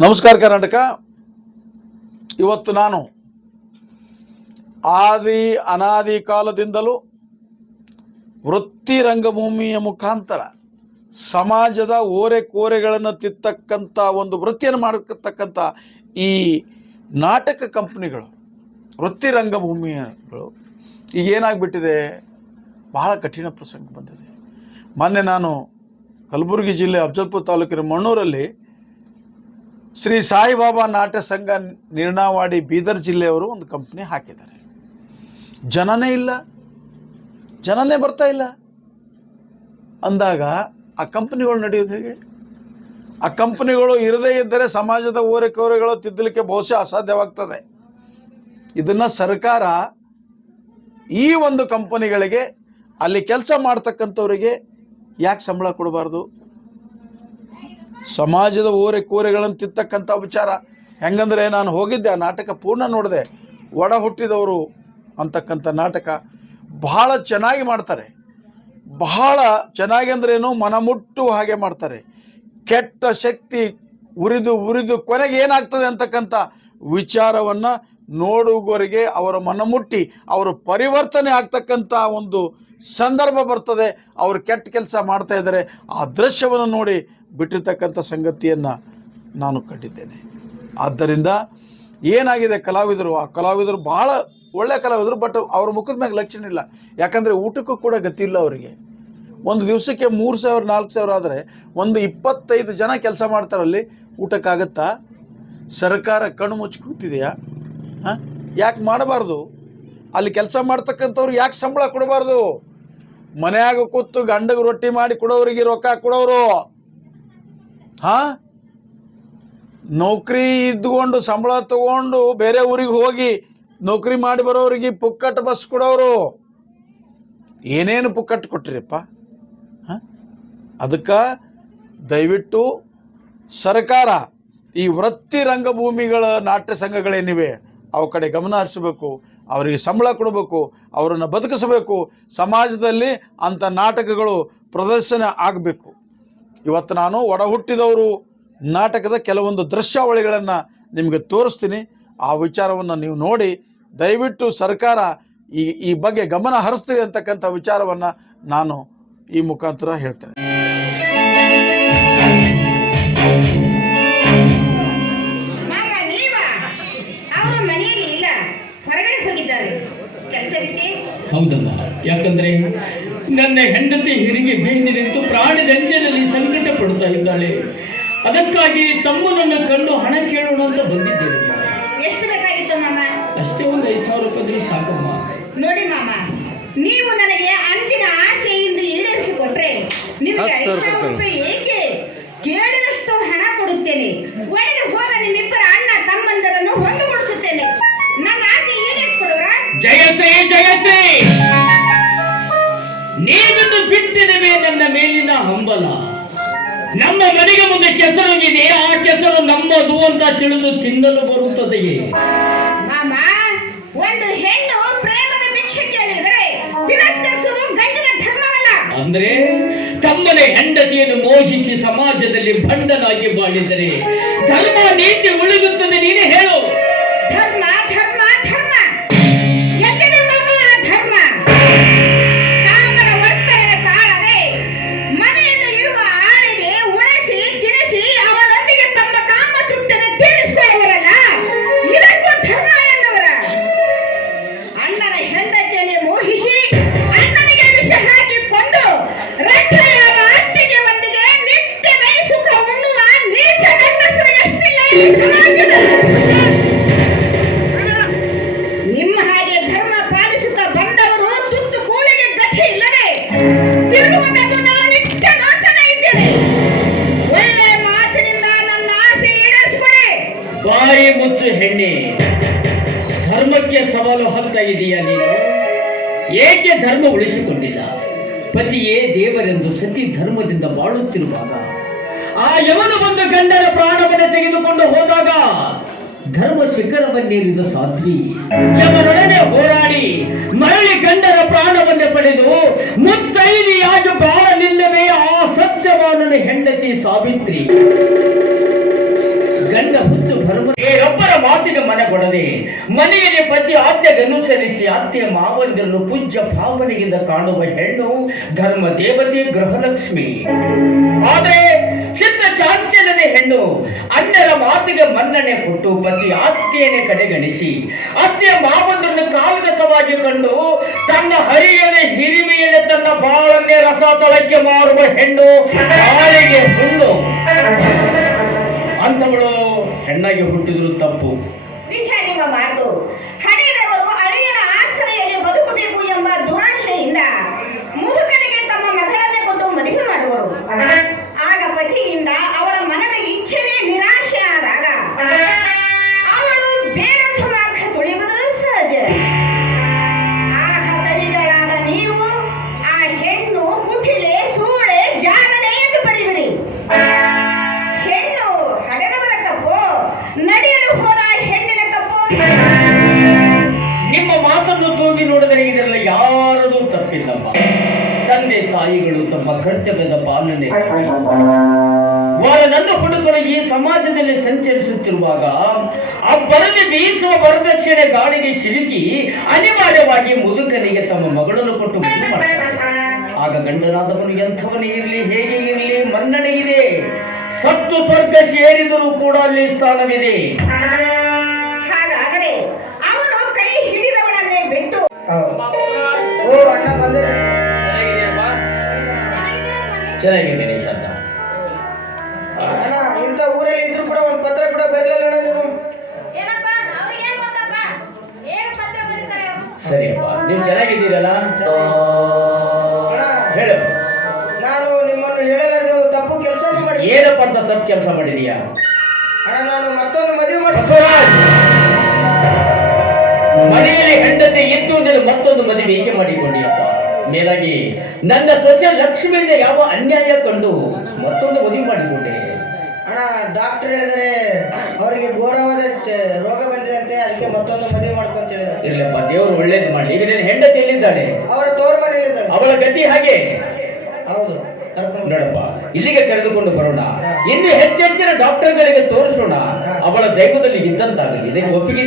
ನಮಸ್ಕಾರ ಕರ್ನಾಟಕ. ಇವತ್ತು ನಾನು ಆದಿ ಅನಾದಿ ಕಾಲದಿಂದಲೂ ವೃತ್ತಿ ರಂಗಭೂಮಿಯ ಮುಖಾಂತರ ಸಮಾಜದ ಓರೆ ಕೋರೆಗಳನ್ನು ತಿತ್ತಕ್ಕಂಥ ಒಂದು ವೃತ್ತಿಯನ್ನು ಮಾಡತಕ್ಕಂಥ ಈ ನಾಟಕ ಕಂಪ್ನಿಗಳು, ವೃತ್ತಿ ರಂಗಭೂಮಿಗಳು ಈಗ ಏನಾಗ್ಬಿಟ್ಟಿದೆ? ಬಹಳ ಕಠಿಣ ಪ್ರಸಂಗ ಬಂದಿದೆ. ಮೊನ್ನೆ ನಾನು ಕಲಬುರಗಿ ಜಿಲ್ಲೆ ಅಫಜಲ್ಪುರ ತಾಲೂಕಿನ ಮಣ್ಣೂರಲ್ಲಿ ಶ್ರೀ ಸಾಯಿಬಾಬಾ ನಾಟ್ಯ ಸಂಘ ನಿರ್ಣಾವಾಡಿ ಬೀದರ್ ಜಿಲ್ಲೆಯವರು ಒಂದು ಕಂಪ್ನಿ ಹಾಕಿದ್ದಾರೆ. ಜನನೇ ಇಲ್ಲ. ಜನನೇ ಬರ್ತಾ ಇಲ್ಲ. ಅಂದಾಗ ಆ ಕಂಪ್ನಿಗಳು ನಡೆಯೋದು ಹೇಗೆ? ಆ ಕಂಪ್ನಿಗಳು ಇರದೇ ಇದ್ದರೆ ಸಮಾಜದ ಓರೆಕೋರೆಗಳು ತಿದ್ದಲಿಕ್ಕೆ ಬಹುಶಃ ಅಸಾಧ್ಯವಾಗ್ತದೆ. ಇದನ್ನು ಸರ್ಕಾರ ಈ ಒಂದು ಕಂಪನಿಗಳಿಗೆ ಅಲ್ಲಿ ಕೆಲಸ ಮಾಡ್ತಕ್ಕಂಥವ್ರಿಗೆ ಯಾಕೆ ಸಂಬಳ ಕೊಡಬಾರ್ದು? ಸಮಾಜದ ಓರೆ ಕೋರೆಗಳನ್ನು ತಿತ್ತಕ್ಕಂಥ ವಿಚಾರ. ಹೆಂಗಂದರೆ ನಾನು ಹೋಗಿದ್ದೆ, ಆ ನಾಟಕ ಪೂರ್ಣ ನೋಡಿದೆ. ಒಡ ಹುಟ್ಟಿದವರು ಅಂತಕ್ಕಂಥ ನಾಟಕ ಬಹಳ ಚೆನ್ನಾಗಿ ಮಾಡ್ತಾರೆ. ಬಹಳ ಚೆನ್ನಾಗಿ ಅಂದ್ರೇನು ಮನಮುಟ್ಟು ಹಾಗೆ ಮಾಡ್ತಾರೆ. ಕೆಟ್ಟ ಶಕ್ತಿ ಉರಿದು ಉರಿದು ಕೊನೆಗೆ ಏನಾಗ್ತದೆ ಅಂತಕ್ಕಂಥ ವಿಚಾರವನ್ನು ನೋಡುವವರಿಗೆ ಅವರ ಮನಮುಟ್ಟಿ ಅವರ ಪರಿವರ್ತನೆ ಆಗ್ತಕ್ಕಂಥ ಒಂದು ಸಂದರ್ಭ ಬರ್ತದೆ. ಅವರು ಕೆಟ್ಟ ಕೆಲಸ ಮಾಡ್ತಾ ಇದ್ದಾರೆ. ಆ ದೃಶ್ಯವನ್ನು ನೋಡಿ ಬಿಟ್ಟಿರ್ತಕ್ಕಂಥ ಸಂಗತಿಯನ್ನು ನಾನು ಕಂಡಿದ್ದೇನೆ. ಆದ್ದರಿಂದ ಏನಾಗಿದೆ ಕಲಾವಿದರು? ಆ ಕಲಾವಿದರು ಭಾಳ ಒಳ್ಳೆ ಕಲಾವಿದರು ಬಟ್ ಅವ್ರ ಮುಖದ ಮ್ಯಾಗೆ ಲಕ್ಷಣ ಇಲ್ಲ. ಯಾಕಂದರೆ ಊಟಕ್ಕೂ ಕೂಡ ಗತಿ ಇಲ್ಲ ಅವರಿಗೆ. ಒಂದು ದಿವಸಕ್ಕೆ ಮೂರು ಸಾವಿರ, ನಾಲ್ಕು ಸಾವಿರ ಆದರೆ ಒಂದು ಇಪ್ಪತ್ತೈದು ಜನ ಕೆಲಸ ಮಾಡ್ತಾರಲ್ಲಿ ಊಟಕ್ಕಾಗತ್ತಾ? ಸರ್ಕಾರ ಕಣ್ಣು ಮುಚ್ಚಿ ಕೂತಿದೆಯಾ ಹಾಂ? ಯಾಕೆ ಮಾಡಬಾರ್ದು? ಅಲ್ಲಿ ಕೆಲಸ ಮಾಡ್ತಕ್ಕಂಥವ್ರು ಯಾಕೆ ಸಂಬಳ ಕೊಡಬಾರ್ದು? ಮನೆಯಾಗ ಕೂತು ಗಂಡಗೆ ರೊಟ್ಟಿ ಮಾಡಿ ಕೊಡೋರಿಗೆ ರೊಕ್ಕ ಕೊಡೋರು. ಹಾಂ? ನೌಕರಿ ಇದ್ದುಕೊಂಡು ಸಂಬಳ ತಗೊಂಡು ಬೇರೆ ಊರಿಗೆ ಹೋಗಿ ನೌಕರಿ ಮಾಡಿ ಬರೋರಿಗೆ ಪುಕ್ಕಟ್ ಬಸ್ ಕೊಡೋರು. ಏನೇನು ಪುಕ್ಕಟ್ ಕೊಟ್ಟಿರಿಪ್ಪ? ಹಾಂ? ಅದಕ್ಕೆ ದಯವಿಟ್ಟು ಸರ್ಕಾರ ಈ ವೃತ್ತಿ ರಂಗಭೂಮಿಗಳ ನಾಟ್ಯ ಸಂಘಗಳೇನಿವೆ, ಅವ ಕಡೆ ಗಮನ ಹರಿಸಬೇಕು, ಅವರಿಗೆ ಸಂಬಳ ಕೊಡಬೇಕು, ಅವರನ್ನು ಬದುಕಿಸಬೇಕು, ಸಮಾಜದಲ್ಲಿ ಅಂಥ ನಾಟಕಗಳು ಪ್ರದರ್ಶನ ಆಗಬೇಕು. ಇವತ್ತು ನಾನು ಒಡ ಹುಟ್ಟಿದವರು ನಾಟಕದ ಕೆಲವೊಂದು ದೃಶ್ಯಾವಳಿಗಳನ್ನು ನಿಮಗೆ ತೋರಿಸ್ತೀನಿ. ಆ ವಿಚಾರವನ್ನು ನೀವು ನೋಡಿ ದಯವಿಟ್ಟು ಸರ್ಕಾರ ಈ ಈ ಬಗ್ಗೆ ಗಮನ ಹರಿಸ್ತೀರಿ ಅಂತಕ್ಕಂಥ ವಿಚಾರವನ್ನು ನಾನು ಈ ಮುಖಾಂತರ ಹೇಳ್ತೇನೆ. ಹೌದಮ್ಮ ಯಾಕಂದ್ರೆ ನನ್ನ ಹೆಂಡತಿ ಹಿರಿಗೆ ಬೇಂದಿ ನಿಂತು ಪ್ರಾಣದಂಚನಲ್ಲಿ ಸಂಕಟ ಪಡ್ತಾ ಇದ್ದಾಳೆ. ಅದಕ್ಕಾಗಿ ತಮ್ಮನನ್ನು ಕಂಡು ಹಣ ಕೇಳೋಣ ಅಂತ ಬಂದಿದ್ದೇನೆ ಎಷ್ಟು ಬೇಕಾಗಿತ್ತು ಮಾಮ? ಅಷ್ಟೇ ಒಂದು ಐದು ಸಾವಿರ ರೂಪಾಯಿ ಸಾಕಮ್ಮ ನೋಡಿ ಮಾಮ ನೀವು ನನಗೆ ಅಂದಿನ ಆಸೆಯಿಂದ ಈಡೇರಿಸಿಕೊಟ್ರೆ ನಿಮಗೆ ಐದು ಸಾವಿರ ರೂಪಾಯಿ ಏಕೆ? ಕೇಳಿದಷ್ಟು ಹಣ ಕೊಡುತ್ತೇನೆ. ಒಡೆದು ಹೋದ ನಿಮ್ಮಿಬ್ಬರ ಅಣ್ಣ ತಮ್ಮಂದರನ್ನು ಹೊಂದುಗೊಳಿಸುತ್ತೇನೆ. ನನ್ನ ಆಸೆ ಈಡೇರಿಸಿಕೊಡುವ ಜಯತ್ರೇ ಜಯಶ್ರೀ! ನೀನನ್ನು ಬಿಟ್ಟಿದ್ದೇವೆ ನನ್ನ ಮೇಲಿನ ಹಂಬಲ. ನಮ್ಮ ಮನೆಗೆ ಮುಂದೆ ಕೆಸರಾಗಿದೆ ಆ ಕೆಸರು ನಮ್ಮದು ಅಂತ ತಿಳಿದು ತಿನ್ನಲು ಬರುತ್ತದೆಯೇ? ಮಾಮ ಒಂದು ಹೆಣ್ಣು ಪ್ರೇಮದ ಭಿಕ್ಷೆ ಕೇಳಿದರೆ ತಿರಸ್ಕರಿಸುವುದು ಗಂಡನ ಧರ್ಮವಲ್ಲ. ಅಂದ್ರೆ ತಮ್ಮನೆ ಹೆಂಡತಿಯನ್ನು ಮೋಹಿಸಿ ಸಮಾಜದಲ್ಲಿ ಬಂಡನಾಗಿ ಬಾಳಿದರೆ ಧರ್ಮ ನೀತಿ ಉಳಿಯುತ್ತದೆ ನೀನೇ ಹೇಳು. ನಿಮ್ಮ ಹಾಗೆ ಧರ್ಮ ಪಾಲಿಸುತ್ತಾ ಬಂದವರು ತುತ್ತು ಕೂಳಿಗೆ ಗತಿ ಒಳ್ಳೆ ಮಾತಿನಿಂದ ನನ್ನ ಆಸೆ ಬಾಯಿ ಹೆಣ್ಣೆ, ಧರ್ಮಕ್ಕೆ ಸವಾಲು ಹಾಕ್ತಾ ಇದೆಯಾ ನೀನು? ಏಕೆ ಧರ್ಮ ಉಳಿಸಿಕೊಂಡಿಲ್ಲ? ಪತಿಯೇ ದೇವರೆಂದು ಸತಿ ಧರ್ಮದಿಂದ ಬಾಳುತ್ತಿರುವಾಗ ಆ ಯಮನು ಬಂದು ಗಂಡನ ಪ್ರಾಣವನ್ನೇ ತೆಗೆದುಕೊಂಡು ಹೋದಾಗ ಧರ್ಮ ಶಿಖರವನ್ನೇರಿದ ಸಾಧ್ವಿ. ಯವನೊಡನೆ ಹೋರಾಡಿ ಮರಳಿ ಗಂಡನ ಪ್ರಾಣವನ್ನೇ ಪಡೆದು ಮುತ್ತೈದೆಯಾಗಿ ಬಾಳಲಿಲ್ಲವೇ ಆ ಸತ್ಯವಾನನ ಹೆಂಡತಿ ಸಾವಿತ್ರಿ. ಮನೆಯಲ್ಲಿ ಪತಿ ಆಜ್ಞೆಗನುಸರಿಸಿ ಅತ್ತೆ ಮಾವಂದಿರನ್ನು ಪೂಜ್ಯ ಭಾವನೆಯಿಂದ ಕಾಣುವ ಹೆಣ್ಣು ಧರ್ಮ ದೇವತೆ ಗೃಹಲಕ್ಷ್ಮಿ. ಆದರೆ ಚಿತ್ತ ಚಾಂಚಲನೆ ಹೆಣ್ಣು, ಅಣ್ಣರ ಮಾತಿಗೆ ಮನ್ನಣೆ ಕೊಟ್ಟು ಪತಿ ಆಜ್ಞೆಯನ್ನೇ ಕಡೆಗಣಿಸಿ ಅತ್ತೆ ಮಾವಂದರನ್ನು ಕಾಲ್ಗಸವಾಗಿ ಕಂಡು ತನ್ನ ಹರಿಯನೆ ಹಿರಿಮೆಯನ್ನು ತನ್ನ ಬಾಳನ್ನೇ ರಸ ತಳಕ್ಕೆ ಮಾರುವ ಹೆಣ್ಣು ಬಾಳಿಗೆ ಹುಣ್ಣು ಅಂಥವಳು ಹೆಣ್ಣಾಗಿ ಹುಟ್ಟಿದ್ರು ತಪ್ಪು. ನಿಜ ನಿಮ್ಮ ಮಾತು. ನಿಮ್ಮ ಮಾತನ್ನು ತೂಗಿ ನೋಡಿದರೆ ಇದರಲ್ಲಿ ಯಾರದು ತಪ್ಪಿಲ್ಲಪ್ಪ. ತಂದೆ ತಾಯಿಗಳು ತಮ್ಮ ಕರ್ತವ್ಯದ ಪಾಲನೆ. ನನ್ನ ಹುಡುಗರು ಈ ಸಮಾಜದಲ್ಲಿ ಸಂಚರಿಸುತ್ತಿರುವಾಗ ಆ ಬರದೆ ಬೀಸುವ ವರದಕ್ಷಿಣೆ ಗಾಳಿಗೆ ಸಿಲುಕಿ ಅನಿವಾರ್ಯವಾಗಿ ಮುದುಕನಿಗೆ ತಮ್ಮ ಮಗಳನ್ನು ಕೊಟ್ಟು ಆಗ ಗಂಡನಾದವನು ಎಂಥವನೇ ಇರಲಿ, ಹೇಗೆ ಇರಲಿ ಮನ್ನಣೆ ಇದೆ ಸತ್ತು ಸ್ವರ್ಗ ಸೇರಿದರೂ ಕೂಡ ಅಲ್ಲಿ ಸ್ಥಾನವಿದೆ. ಚೆನ್ನಾಗಿದ್ದೀನಿ ಶಾಂತ. ಅಣ್ಣ ಇಂಥ ಊರಲ್ಲಿ ಇದ್ರು ಕೂಡ ಒಂದು ಪತ್ರ ಕೂಡ ಬರಲಿಲ್ಲ ಅಣ್ಣ ನೀವು ಏನಪ್ಪ ಗೊತ್ತಪ್ಪ? ಏನ್ ಪತ್ರ ಬರೀತಾರೆ ಅವ್ರು? ಸರಿಯಪ್ಪ ನೀವು ಚೆನ್ನಾಗಿದ್ದೀರಲ್ಲ ಅಣ್ಣ ಹೇಳು. ನಾನು ನಿಮ್ಮನ್ನು ಹೇಳಲಾರ್ದೆ ಒಂದು ತಪ್ಪು ಕೆಲಸ ಮಾಡಿ ಏನಪ್ಪ ಅಂತ ತಪ್ಪು ಕೆಲಸ ಮಾಡಿದೀಯಾ ಅಣ್ಣ ನಾನು ಮತ್ತೊಂದು ಮದುವೆ ಮಾಡಿ ಮನೆಯಲ್ಲಿ ಹೆಂಡತಿ ಎತ್ತು ನೀನು ಮತ್ತೊಂದು ಮದುವೆ ಏಕೆ ಮಾಡಿಕೊಂಡಿಯಪ್ಪ? ಮೇಲಾಗಿ ನನ್ನ ಸೊಸೆ ಲಕ್ಷ್ಮಿಯಿಂದ ಯಾವ ಅನ್ಯಾಯ ಕಂಡು ಮತ್ತೊಂದು ಮದುವೆ ಮಾಡಿಕೊಂಡೆ ಅಣ್ಣ ಡಾಕ್ಟರ್ ಹೇಳಿದರೆ ಅವರಿಗೆ ಘೋರವಾದ ರೋಗ ಬಂದಿದಂತೆ ಅದಕ್ಕೆ ಮತ್ತೊಂದು ಮದುವೆ ಮಾಡ್ಕೊಂತ ಇರ್ಲಪ್ಪ ದೇವರು ಒಳ್ಳೇದು ಮಾಡಲಿ. ಈಗ ನಿನ್ನ ಹೆಂಡತಿ ಎಲ್ಲಿದ್ದಾಳೆ ಅವರ ತೋರ್ ಮನೆ ಅವಳ ಗತಿ ಹಾಗೆ. ಹೌದು. ನೋಡಪ್ಪ ಇಲ್ಲಿಗೆ ಕರೆದುಕೊಂಡು ಬರೋಣ. ಇನ್ನು ಹೆಚ್ಚೆಚ್ಚಿನ ಡಾಕ್ಟರ್ಗಳಿಗೆ ತೋರಿಸೋಣ. ಅವಳ ದೈವದಲ್ಲಿ ಇದ್ದಂತಾಗಲಿ. ಇದಕ್ಕೆ ಒಪ್ಪಿಗೆ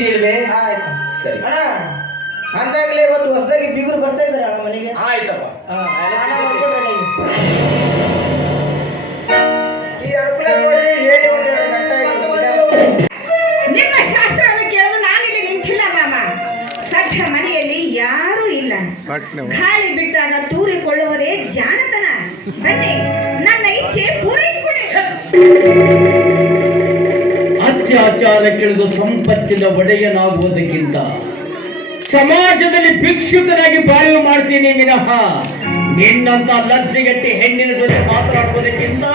ಆಯ್ತು. ಸರಿ. ಅಣ್ಣ ಅಂದಾಗಲೇ ಇವತ್ತು ಹೊಸದಾಗಿ ಬಿಗುರು ಬರ್ತಾ ಇದ್ದಾರೆ ಅಣ್ಣ ಮನೆಗೆ. ಆಯ್ತಪ್ಪ. ಈ ಅನುಕೂಲ ನೋಡಿ ಹೇಳಿ ಒಂದೆರಡು ಗಂಟೆ ನಿಮ್ಮ ಶಾಸ್ತ್ರವನ್ನು ಕೇಳಲು ನಾನಿಲ್ಲಿ ನಿಂತಿಲ್ಲ ಮಾಮ. ಸದ್ಯ ಮನೆಯಲ್ಲಿ ಯಾರೂ ಇಲ್ಲ. ಗಾಳಿ ಬಿಟ್ಟಾಗ ತೂರಿಕೊಳ್ಳುವುದೇ ಜಾಣತನ. ಬನ್ನಿ ನನ್ನ ಇಚ್ಛೆ ಪೂರೈಸಿಕೊಡಿ. ಅತ್ಯಾಚಾರಕ್ಕಿಳಿದು ಸಂಪತ್ತಿನ ಒಡೆಯನಾಗುವುದಕ್ಕಿಂತ ಸಮಾಜದಲ್ಲಿ ಭಿಕ್ಷುಕನಾಗಿ ಬಾಳ್ವೆ ಮಾಡ್ತೀನಿ ವಿನಃ ನಿನ್ನಂತ ಲಜ್ಜೆಗಟ್ಟಿ ಹೆಣ್ಣಿನ ಜೊತೆ ಮಾತನಾಡುವುದಕ್ಕಿಂತ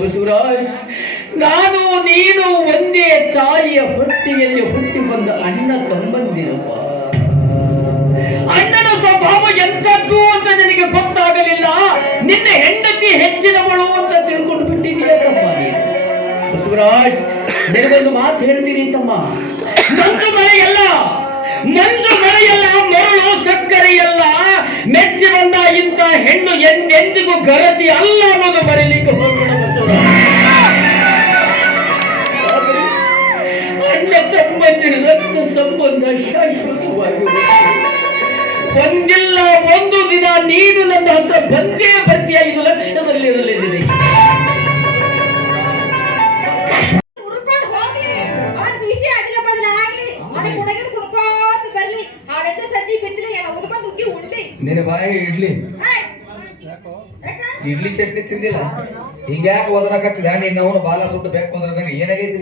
ಬಸವರಾಜ್ ನಾನು ನೀನು ಒಂದೇ ತಾಯಿಯ ಹೊಟ್ಟೆಯಲ್ಲಿ ಹುಟ್ಟಿ ಬಂದ ಅಣ್ಣ ತಮ್ಮಂದಿರಪ್ಪ. ಅಣ್ಣನ ಸ್ವಭಾವ ಎಂಥದ್ದು ಅಂತ ನಿನಗೆ ಗೊತ್ತಾಗಲಿಲ್ಲ? ನಿನ್ನ ಹೆಂಡತಿ ಹೆಚ್ಚಿನವಳು ಅಂತ ತಿಳ್ಕೊಂಡು ಬಿಟ್ಟಿದೀಯ ತಮ್ಮ ಬಸವರಾಜ್ ನಿನಗೊಂದು ಮಾತು ಹೇಳ್ತೀನಿ ತಮ್ಮ ಮಂಜು ಮಳೆಯಲ್ಲ ಮಂಜು ಮಳೆಯಲ್ಲ, ಮರಳು ಸಕ್ಕರೆಯಲ್ಲ, ಮೆಚ್ಚಿ ಬಂದ ಇಂಥ ಹೆಣ್ಣು ಎಂದೆಂದಿಗೂ ಗರತಿ ಅಲ್ಲ ಅನ್ನೋದು ಬರೀಲಿಕ್ಕೆ ಹೋಗ್ಬೇಡ. ತಿಂದಿಲ್ಲ? ಹಿಂಗ್ಯಾಕೆ ಓದ್ರಾಕತ್ತಿದ ನೀನ್ ಅವನು ಬಾಲ ಸುಟ್ಟು ಬೇಕು ಹೋದ್ರದಂಗ ಏನಾಗೈತಿ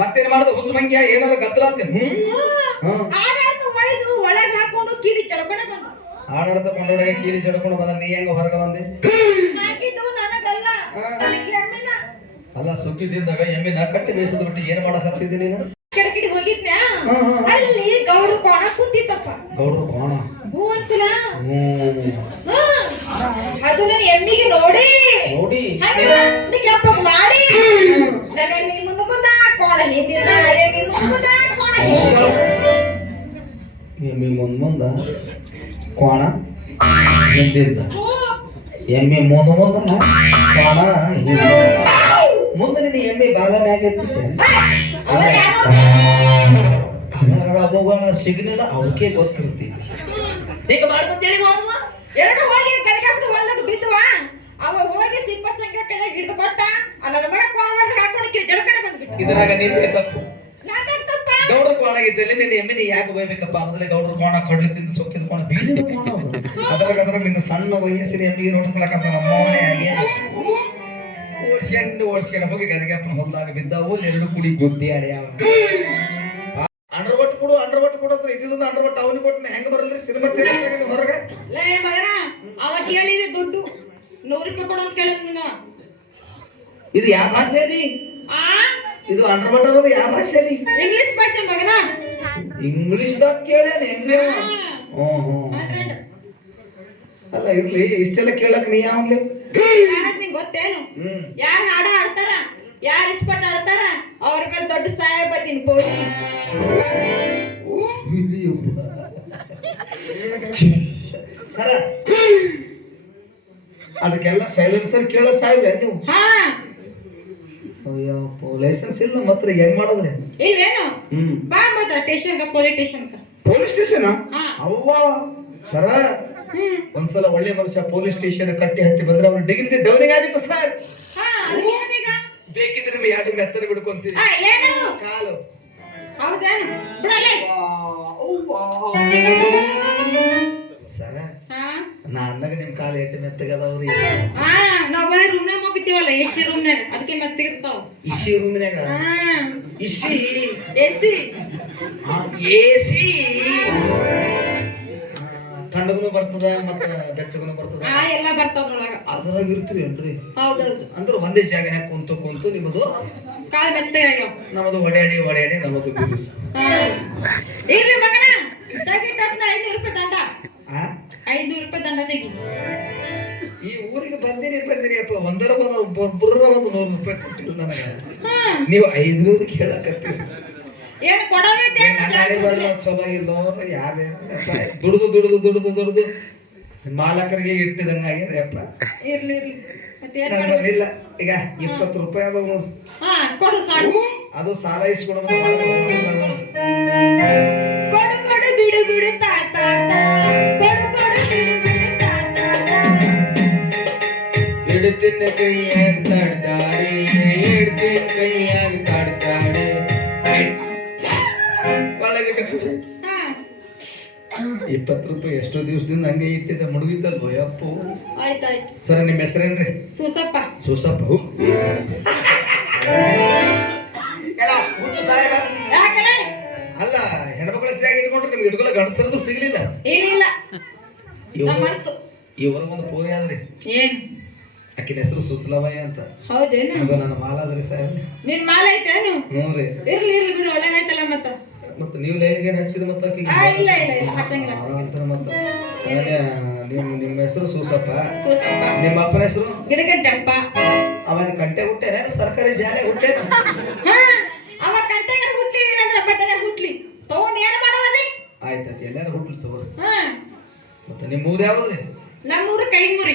ಮತ್ತೇನ್ ಮಾಡುದು? ಹುಚ್ಚು ಮಂಗ್ಯ ಏನಾರ ಗದ್ದಲಾತಿ ಆಡಳಿತ ಹ್ಮ್. ಒಳಗೆ ಹಾಕೊಂಡು ಕಿಡಿ ಚಡ್ಕೊಂಡೆ ಬಂದ. ಆಡಾಡ್ತ ಕೊಂಡೋಡಗೆ ಕೀಲಿ ಚಡ್ಕೊಂಡು ಬಂದ ನೀ ಹೆಂಗ ಹೊರಗೆ ಬಂದೆ? ಅಲ್ಲ ಸುಗ್ಗಿದ್ದಾಗ ಎಮ್ಮಿನ ಕಟ್ಟಿ ಬೇಯಿಸಿದ್ ಬಿಟ್ಟು ಏನ್ ಮಾಡಕ್ ಹತ್ತಿದ್ದೀನಿ ನೀನು? ಗೌಡ್ರು ಕೋಣ ಕುಂತಿತ್ತಪ್ಪ. ಗೌಡ ಕೋಣ? ಹೂ ಅಂತಲ ಅದು ನನ್ನ ಎಮ್ಮಿಗೆ ನೋಡಿ. ನೋಡಿ. ಮಾಡಿ. ನನ್ನ ಎಮ್ಮಿ ಮುಂದೆ ಮುಂದ ಕೋಣ ಹಿಂದಿನ ಎಮ್ಮಿ ಮುಂದೆ ಮುಂದ ಕೋಣ ಹಿಂದಿನ ಎಮ್ಮಿ ಮುಂದ್ ಮುಂದ ಕೋಣ ಹಿಂದಿಂದ ಎಮ್ಮೆ ಮುಂದ ಮುಂದ ಕೋಣ ಹಿಂದ ಮುಂದೆ ನಿನ್ನ ಎಮ್ಮೆ ಬಾಲ ಮ್ಯಾಗ ಎತ್ತಿತ್ತೆ ಸಿಗ್ನಲ್ ಅವಕ್ಕೆ ಗೊತ್ತಿರ್ತೈತಿ ಈಗ ಮಾಡ್ಕೊತೇಳಿ ಹೋದ್ವ ಎರಡು ಹೋಗಿ ಕರೆಕಾಕ್ದು ಹೊಲ್ದಾಗ ಬಿದ್ದುವ ಅವ ಹೋಗಿ ಸಿಂಪ ಸಂಖ್ಯೆ ಕೆಳಗೆ ಹಿಡಿದು ಕೊಟ್ಟ. ಅಲ್ಲ ಮಗ ಕೋಣ ಮಾಡಿ ಹಾಕೊಂಡು ಕಿರಿ ಜಡ್ಕಡೆ ಬಂದ್ಬಿಟ್ಟು ಇದ್ರಾಗ ನಿಂದೆ ತಪ್ಪು. ಗೌಡ್ರ ಕೋಣ ಇದ್ದಲ್ಲಿ ನಿನ್ನ ಎಮ್ಮಿನ ಯಾಕೆ ಬೈಬೇಕಪ್ಪ ಮೊದಲೇ ಗೌಡ್ರ ಕೋಣ ಕಡ್ಲಿ ತಿಂದು ಸೊಕ್ಕಿದ ಕೋಣ ಬೀಜ ಕೋಣ ಅದು. ಅದ್ರಾಗ ಅದ್ರಾಗ ನಿನ್ನ ಸಣ್ಣ ವಯಸ್ಸಿನ ಎಮ್ಮಿಗೆ ನೋಡ್ಕೊಳಕಂತ ನಮ್ಮ ಮನೆ ಆಗಿ. ಓಡಿಸ್ಕೊಂಡು ಓಡಿಸ್ಕೊಂಡು ಹೋಗಿ ಗದಗಪ್ಪನ ಹೊಲ್ದಾಗ ಬಿದ್ದಾವು. ಎರಡು ಕುಡಿ ಗುದ್ದಿ ಅಡ್ಯಾವ ಅಂಡರ್ ಬಟ್ ಕೊಡು ಅಂಡರ್ ಬಟ್ ಕೊಡು ಅಂದ್ರೆ ಇದಿಲ್ಲ ಅಂಡರ್ ಬಟ್ ಅವನಿಗೆ ಕೊಟ್ಟು ಹೆಂಗ ಬರಲ್ರಿ? ಸಿನಿಮಾ ಹೊರಗೆ? ಲೇ ಮಗನ ಅವ ಕೇಳಿದೆ ದುಡ್ಡು. ನೂರು ರೂಪಾಯಿ ಕೊಡು ಅಂತ ಕೇಳಿದ ನೀನು ಇದು ಯಾವ ಭಾಷೆ ರೀ ಆ? ಇದು ಅಂಡರ್ವಟ್ ಅನ್ನೋದು ಯಾವ ಭಾಷೆ ರೀ ಇಂಗ್ಲಿಷ್ ಭಾಷೆ ಮಗನ. ಕೇಳೇನೆ ಏನ್ರಿ ಅವ? ಹ್ಞೂ ಹ್ಞೂ ಅಲ್ಲ ಇರ್ಲಿ ಇಷ್ಟೆಲ್ಲ ಕೇಳಕ್ ನೀ ಯಾವ್ಲಿ ಯಾರಕ್ ನಿಂಗೆ ಗೊತ್ತೇನು? ಯಾರು ಹಾಡ ಆಡ್ತಾರ ಯಾರು ಇಸ್ಪಟ್ ಆಡ್ತಾರ? ಅವ್ರ ಮೇಲೆ ದೊಡ್ಡ ಸಹಾಯ ಬತ್ತೀನಿ ಪೊಲೀಸ್ ಸರ ಅದಕ್ಕೆಲ್ಲ ಸೈಲೆನ್ಸರ್ ಕೇಳೋ ಸಾಯಿಲ್ಲ ನೀವು? ಹಾ. ಅಯ್ಯೋ ಲೈಸೆನ್ಸ್ ಇಲ್ಲ ಮಾತ್ರ ಹೆಂಗ್ ಮಾಡಿದ್ರೆ? ಇಲ್ವೇನು ಹ್ಮ್. ಬಾ ಬದ station police station police station ಅವ್ವ ಸರ ಒಂದ್ಸಲ ಒಳ್ಳೆ ಮನುಷ್ಯ ಪೊಲೀಸ್ ಸ್ಟೇಷನ್ ಕಟ್ಟಿ ಹತ್ತಿ ಬಂದ್ರೆ ಅವ್ರ ಡಿಗ್ರಿ ಡೌನಿಂಗ್ ಆಗಿತ್ತು ಸರ್ ಹಾ ಅದೇನೀಗ ಬೇಕಿದ್ರೆ ನಿಮ್ಗೆ ಎರಡು. ಮೆತ್ತನ ಏನು ಕಾಲು ಸರ ನಾ ಅಂದಾಗ ನಿಮ್ ಕಾಲು ಎಟ್ಟು ಮೆತ್ತಗದವ್ರಿ? ನಾವ್ ಬರೀ ರೂಮ್ನಾಗ ಹೋಗ್ತೀವಲ್ಲ ಎಸಿ ರೂಮ್ನಾಗ ಅದಕ್ಕೆ ಮೆತ್ತಗಿರ್ತಾವ. ಇಸಿ ರೂಮಿನಾಗ ಇಸಿ ಎಸಿ. ಎಸಿ? ಥಂಡಗನು ಬರ್ತದ ಮತ್ತ ಬೆಚ್ಚಗನು ಬರ್ತದ? ಆ ಎಲ್ಲ ಬರ್ತಾವ ಅದ್ರೊಳಗ ಅದ್ರಾಗ ಇರ್ತೀರಿ ಏನ್ರಿ? ಹೌದೌದು. ಅಂದ್ರೆ ಒಂದೇ ಜಾಗನ್ಯಾಗ ಕುಂತು ಕುಂತು ನಿಮ್ಮದು ಕಾಲ್ ಮೆತ್ತಗಾಗ್ಯಾವ ನಮ್ಮದು ಒಡ್ಯಾಡಿ ಒಡ್ಯಾಡಿ ನಮ್ಮದು ಇರ್ಲಿ ಮಗನ ತೆಗಿ ಐನೂರು ರೂಪಾಯಿ ದಂಡ. ಆ? ಐನೂರು ರೂಪಾಯಿ ದಂಡ ತೆಗಿ. ಈ ಊರಿಗೆ ಬಂದಿರಿ ಬಂದಿರಿ ಅಪ್ಪ. ಒಂದರ ಬಂದ ಒಬ್ಬರ ಒಂದು ನೂರು ರೂಪಾಯಿ ಕೊಟ್ಟಿಲ್ಲ ನನಗೆ. ನೀವು ಐದ್ನೂರು ಕೇಳಕತ್ತೀರಿ. ಏನು ಕೊಡೋವಿದ್ದೆ ಚಲೋ ಇಲ್ಲೋ ಯಾರೇ ದುಡ್ದು ದುಡ್ದು ದುಡ್ದು ದುಡ್ದು ಮಾಲಕರಿಗೆ ಇಟ್ಟಿದಂಗ ಆಗಿದೆ ಅಪ್ಪ ಇರ್ಲಿ ಇರ್ಲಿ? ಇಲ್ಲ. ಈಗ ಇಪ್ಪತ್ತು ರೂಪಾಯಿ ಅದು. ಹಾ ಕೊಡು ಅದು ಸಾಲ ಇಸ್ಕೊಡೋದು. ಕೊಡು ಕೊಡು. ಬಿಡು ಬಿಡು ತಾತ ಕೊಡು ಕೊಡು ಬಿಡು ಬಿಡು ತಾತ ಹಿಡ್ತಿನ ಕೈಯಾಗ ತಾಡ್ತಾಳೆ ಇಪ್ಪತ್ತು ರೂಪಾಯಿ ಎಷ್ಟು ದಿವಸದಿಂದ ಹಂಗೆ ಇಟ್ಟಿದ್ದೆ ಮುಡುಗಿತಲ್ವ ಯಪ್ಪು. ಆಯ್ತಾಯ್ತು. ಸರ್ ನಿಮ್ಮ ಹೆಸರೇನ್ರಿ? ಸುಸಪ್ಪ. ಸುಸಪ್ಪ ಹು. ಅಲ್ಲ ಹೆಣ್ಮಕ್ಳ ಸರಿಯಾಗಿ ಇಟ್ಕೊಂಡ್ರೆ? ನಿಮ್ಗೆ ಇಟ್ಕೊಳ್ಳ ಗಂಡಸರದು ಸಿಗ್ಲಿಲ್ಲ. ಏನಿಲ್ಲ. ನಮ್ಮ ಇವ್ರು ಮನಸ್ಸು. ಇವ್ರ ಒಂದು ಪೂರಿ ಆದ್ರಿ. ಏನ್? ಆಕಿನ ಹೆಸರು ಸುಸ್ಲಮಯ್ಯ ಅಂತ. ಹೌದೇನು? ಅದು ನನ್ನ ಮಾಲಾದ್ರಿ ಸಾಹೇಬ್ ನಿನ್ ಮಾಲ ನೀವು ಹ್ಞೂ ರೀ. ಇರ್ಲಿ ಇರ್ಲಿ ಬಿಡು ಒಳ್ಳೇದಾಯ್ತಲ್ಲ ಮತ್ತ? ಮತ್ತೆ ನೀವು ಲೈನ್ಗೆ ಹಚ್ಚಿದ ಮತ್ತೆ ಆಕಿಗೆ? ಆ ಇಲ್ಲ ಇಲ್ಲ ಇಲ್ಲ ಹಚ್ಚಂಗಿಲ್ಲ ಅಂತಾನೆ ಮತ್ತೆ. ನಿಮ್ಮ ನಿಮ್ಮ ಹೆಸರು ಸೂಸಪ್ಪ. ಸೂಸಪ್ಪ. ನಿಮ್ಮ ಅಪ್ಪನ ಹೆಸರು? ಗಿಡಗಡ್ಡಪ್ಪ ಅವನ ಕಂಟೆ ಹುಟ್ಟೇನೆ ಸರ್ಕಾರಿ ಜಾಲೆ ಹುಟ್ಟೇನ ಹಾ ಅವ ಕಂಟೆಗಾರ ಹುಟ್ಲಿ ಇಲ್ಲಂದ್ರ ಬಟ್ಟೆಗಾರ ಹುಟ್ಲಿ. ತಗೊಂಡ್ ಏನ್ ಮಾಡವಲ್ಲಿ? ಆಯ್ತು ಎಲ್ಲಾರು ಹುಟ್ಲಿ ತಗೋರಿ. ಹಾ. ಮತ್ತೆ ನಿಮ್ಮ ಊರು ಯಾವ್ದ್ರಿ? ನಮ್ಮೂರು ಕೈಮುರಿ.